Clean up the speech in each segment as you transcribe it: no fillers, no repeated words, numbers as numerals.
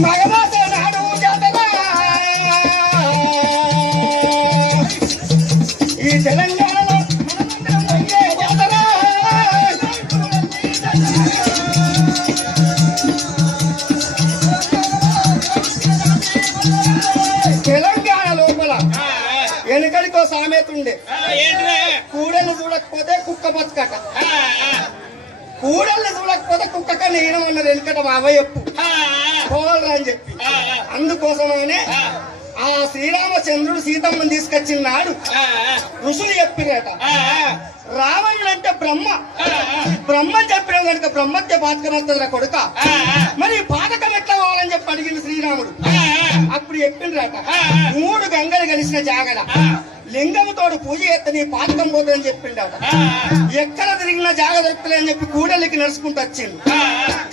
మగమాస నాడు జాతర ఈ తెలంగాణలో జాతర తెలంగాణ లోపల వెనకడికో సామెత ఉండే కూడలు చూడకపోతే కుక్క బతుకట కూడల్ని చూడకపోతే కుక్క కన్నా ఈయనం అన్నది వెనకట బాబాయ్ చెప్పు పోవాలరా అని చెప్పి అందుకోసమనే ఆ శ్రీరామచంద్రుడు సీతమ్మని తీసుకొచ్చిన నాడు ఋషులు చెప్పినట రావణుడు అంటే బ్రహ్మ చెప్పిన కనుక బ్రహ్మత్య పాతకం వస్తుందిరా కొడుక మరి పాతకం ఎట్లా కావాలని చెప్పి అడిగింది శ్రీరాముడు అప్పుడు చెప్పిండ్రట 3 గంగలు కలిసిన జాగల లింగంతోడు పూజ చేస్తే నీ పాతకం పోతుందని చెప్పిండట ఎక్కడ తిరిగిన జాగ దొరుకుతుంది అని చెప్పి కూడలికి నడుచుకుంటూ వచ్చింది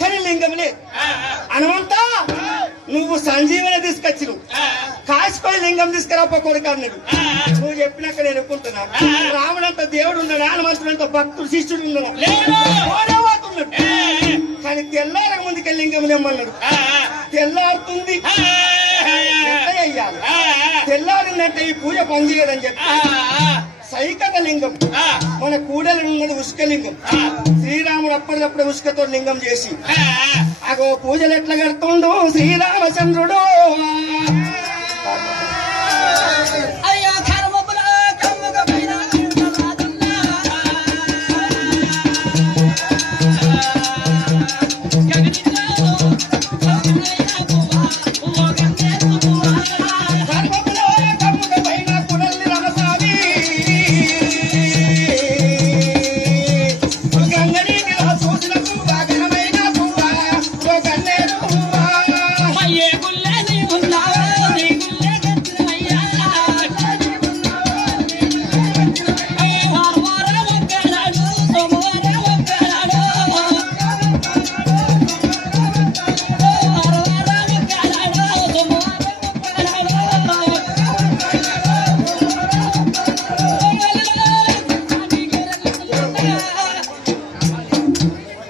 కానీ లింగం లేదు హనుమంతా నువ్వు సంజీవని తీసుకొచ్చిను కాసిపోయి లింగం తీసుకురాపో కొడుకు అన్నాడు నువ్వు చెప్పినాక నేను ఒప్పుకుంటున్నాను రాముడంత దేవుడు ఉన్నాడు హనుమంతుడంత భక్తుడు శిష్యుడు ఉన్నాడు పోనేవాతున్నాడు కానీ తెల్లారక ముందుకే లింగం నిమ్మన్నాడు తెల్లారుతుంది అయ్యాలి తెల్లారిందంటే ఈ పూజ పనిచేయదని చెప్పి సైకత లింగం మన కూడలు ఉన్నది ఉష్కలింగం శ్రీరాముడు అప్పటికప్పుడు ఉష్కతో లింగం చేసి అగో పూజలు ఎట్లా కడుతుండు శ్రీరామచంద్రుడు